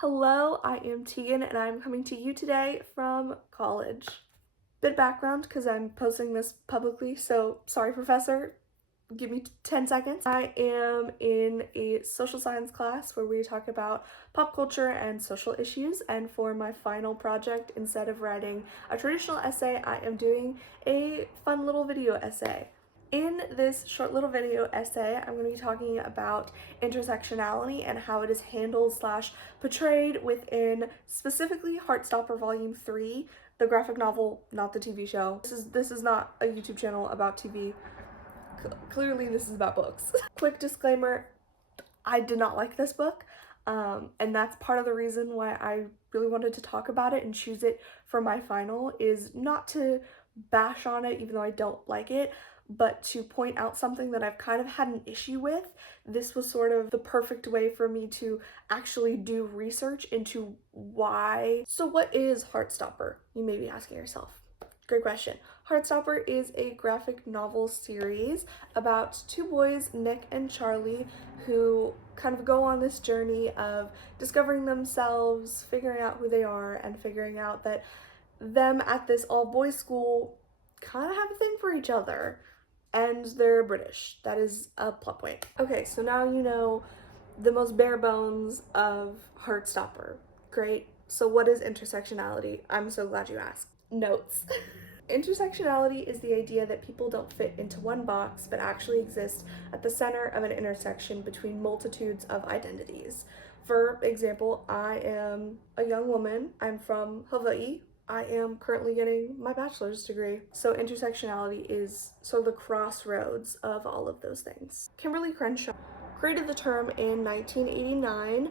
Hello, I am Tegan and I'm coming to you today from college. Bit of background because I'm posting this publicly, so sorry, professor. Give me 10 seconds. I am in a social science class where we talk about pop culture and social issues, and for my final project, instead of writing a traditional essay, I am doing a fun little video essay. In this short little video essay, I'm going to be talking about intersectionality and how it is handled slash portrayed within specifically Heartstopper Volume 3, the graphic novel, not the TV show. This is not a YouTube channel about TV. Clearly this is about books. Quick disclaimer, I did not like this book, and that's part of the reason why I really wanted to talk about it and choose it for my final, is not to bash on it even though I don't like it, but to point out something that I've kind of had an issue with. This was sort of the perfect way for me to actually do research into why. So what is Heartstopper? You may be asking yourself. Great question. Heartstopper is a graphic novel series about two boys, Nick and Charlie, who kind of go on this journey of discovering themselves, figuring out who they are, and figuring out that them at this all-boys school kind of have a thing for each other. And they're British. That is a plot point. Okay, so now you know the most bare bones of Heartstopper. Great. So what is intersectionality? I'm so glad you asked. Notes. Intersectionality is the idea that people don't fit into one box but actually exist at the center of an intersection between multitudes of identities. For example, I am a young woman. I'm from Hawaii. I am currently getting my bachelor's degree. So intersectionality is sort of the crossroads of all of those things. Kimberly Crenshaw created the term in 1989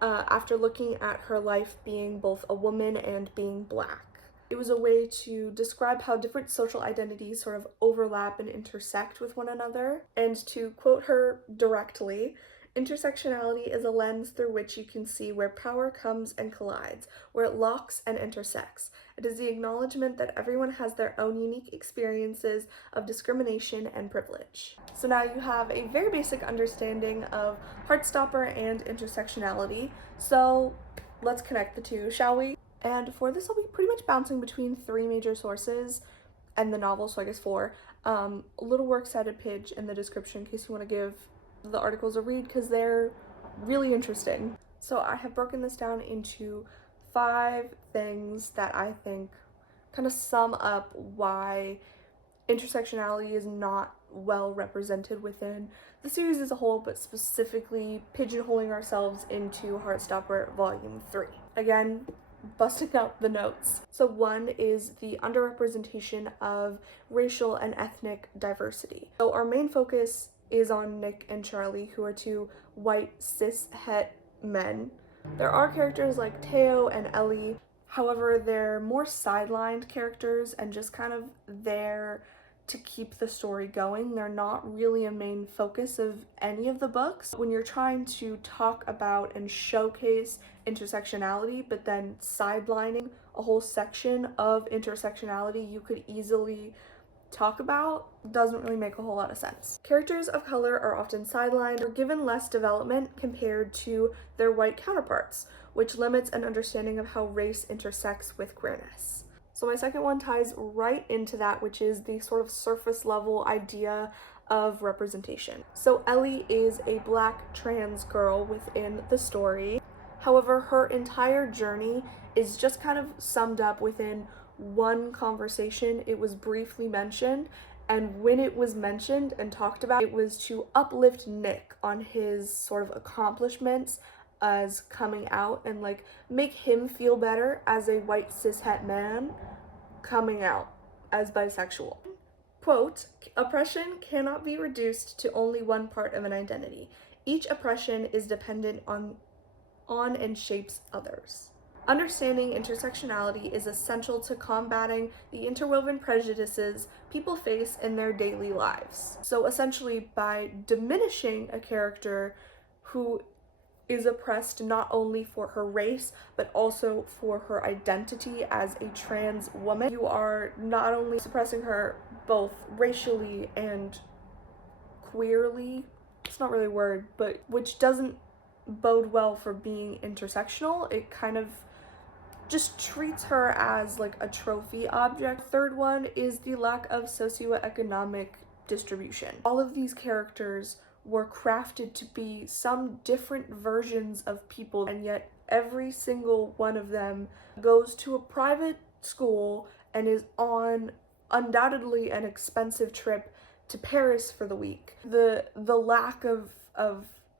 after looking at her life being both a woman and being Black. It was a way to describe how different social identities sort of overlap and intersect with one another. And to quote her directly, intersectionality is a lens through which you can see where power comes and collides, where it locks and intersects. It is the acknowledgement that everyone has their own unique experiences of discrimination and privilege. So now you have a very basic understanding of Heartstopper and intersectionality. So let's connect the two, shall we? And for this, I'll be pretty much bouncing between three major sources and the novel, so I guess four. A little works cited page in the description in case you want to give the articles a read, because they're really interesting. So I have broken this down into 5 things that I think kind of sum up why intersectionality is not well represented within the series as a whole, but specifically pigeonholing ourselves into Heartstopper Volume 3. Again, busting out the notes. So 1 is the underrepresentation of racial and ethnic diversity. So our main focus is on Nick and Charlie, who are two white cis-het men. There are characters like Teo and Ellie, however they're more sidelined characters and just kind of there to keep the story going. They're not really a main focus of any of the books. When you're trying to talk about and showcase intersectionality, but then sidelining a whole section of intersectionality you could easily talk about, doesn't really make a whole lot of sense. Characters of color are often sidelined or given less development compared to their white counterparts, which limits an understanding of how race intersects with queerness. So my second one ties right into that, which is the sort of surface level idea of representation. So Ellie is a Black trans girl within the story. However, her entire journey is just kind of summed up within one conversation. It was briefly mentioned, and when it was mentioned and talked about, it was to uplift Nick on his sort of accomplishments as coming out and like make him feel better as a white cishet man coming out as bisexual. Quote, oppression cannot be reduced to only one part of an identity. Each oppression is dependent on and shapes others. Understanding intersectionality is essential to combating the interwoven prejudices people face in their daily lives. So essentially, by diminishing a character who is oppressed not only for her race, but also for her identity as a trans woman, you are not only suppressing her both racially and queerly, it's not really a word, but which doesn't bode well for being intersectional. It kind of just treats her as like a trophy object. Third one is the lack of socioeconomic distribution. All of these characters were crafted to be some different versions of people, and yet every single one of them goes to a private school and is on undoubtedly an expensive trip to Paris for the week. The lack of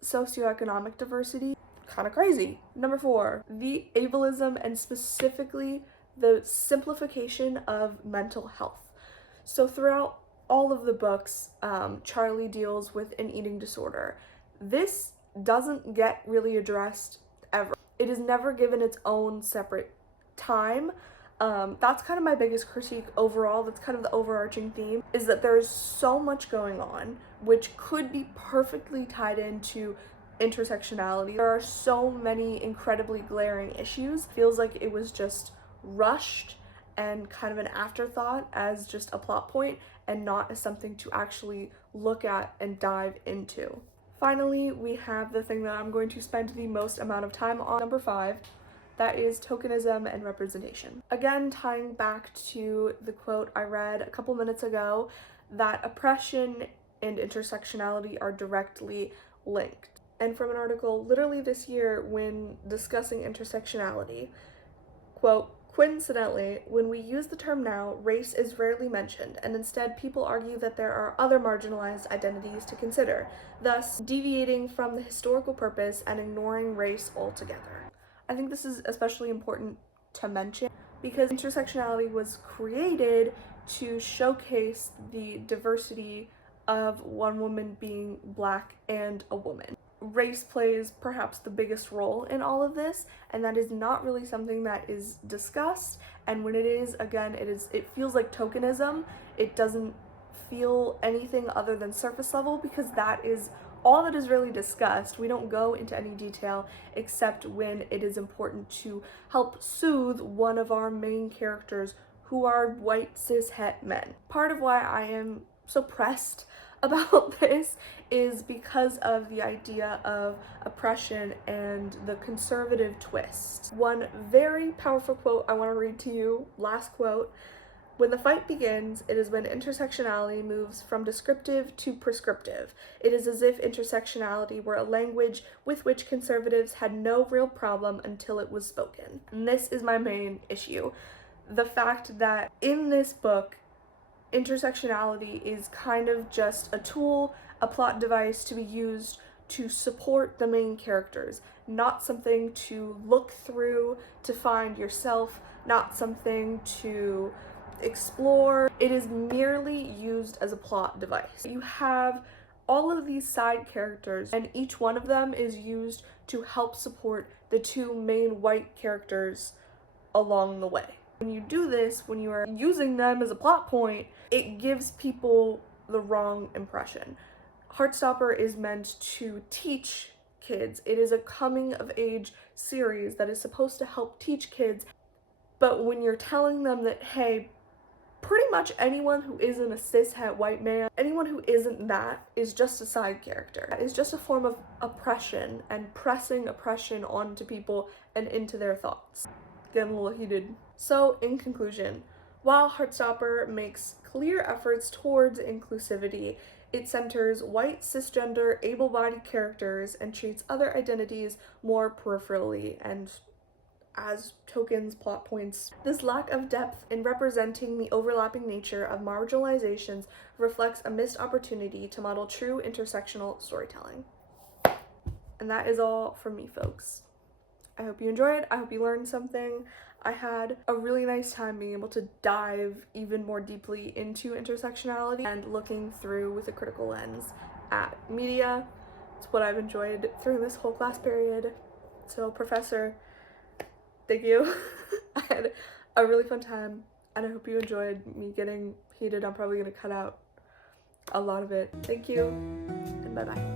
socioeconomic diversity, kind of crazy. Number 4, the ableism and specifically the simplification of mental health. So throughout all of the books, Charlie deals with an eating disorder. This doesn't get really addressed ever. It is never given its own separate time. That's kind of my biggest critique overall. That's kind of the overarching theme, is that there's so much going on which could be perfectly tied into intersectionality. There are so many incredibly glaring issues. Feels like it was just rushed and kind of an afterthought as just a plot point and not as something to actually look at and dive into. Finally, we have the thing that I'm going to spend the most amount of time on, number 5, that is tokenism and representation. Again, tying back to the quote I read a couple minutes ago, that oppression and intersectionality are directly linked. And from an article literally this year when discussing intersectionality, quote, "Coincidentally, when we use the term now, race is rarely mentioned, and instead people argue that there are other marginalized identities to consider, thus deviating from the historical purpose and ignoring race altogether." I think this is especially important to mention because intersectionality was created to showcase the diversity of one woman being Black and a woman. Race plays perhaps the biggest role in all of this, and that is not really something that is discussed, and when it is, again, it feels like tokenism. It doesn't feel anything other than surface level because that is all that is really discussed. We don't go into any detail except when it is important to help soothe one of our main characters who are white cis het men. Part of why I am so pressed about this is because of the idea of oppression and the conservative twist. One very powerful quote I want to read to you, last quote: "When the fight begins, it is when intersectionality moves from descriptive to prescriptive. It is as if intersectionality were a language with which conservatives had no real problem until it was spoken." And this is my main issue. The fact that in this book, intersectionality is kind of just a tool, a plot device to be used to support the main characters, not something to look through to find yourself, not something to explore. It is merely used as a plot device. You have all of these side characters, and each one of them is used to help support the two main white characters along the way. When you do this, when you are using them as a plot point, it gives people the wrong impression. Heartstopper is meant to teach kids. It is a coming of age series that is supposed to help teach kids, but when you're telling them that, hey, pretty much anyone who isn't a cishet white man, anyone who isn't that is just a side character. That is just a form of oppression and pressing oppression onto people and into their thoughts. Getting a little heated. So, in conclusion, while Heartstopper makes clear efforts towards inclusivity, it centers white, cisgender, able-bodied characters and treats other identities more peripherally and as tokens, plot points. This lack of depth in representing the overlapping nature of marginalizations reflects a missed opportunity to model true intersectional storytelling. And that is all from me, folks. I hope you enjoyed. I hope you learned something. I had a really nice time being able to dive even more deeply into intersectionality and looking through with a critical lens at media. It's what I've enjoyed through this whole class period. So, Professor, thank you. I had a really fun time, and I hope you enjoyed me getting heated. I'm probably going to cut out a lot of it. Thank you, and bye-bye.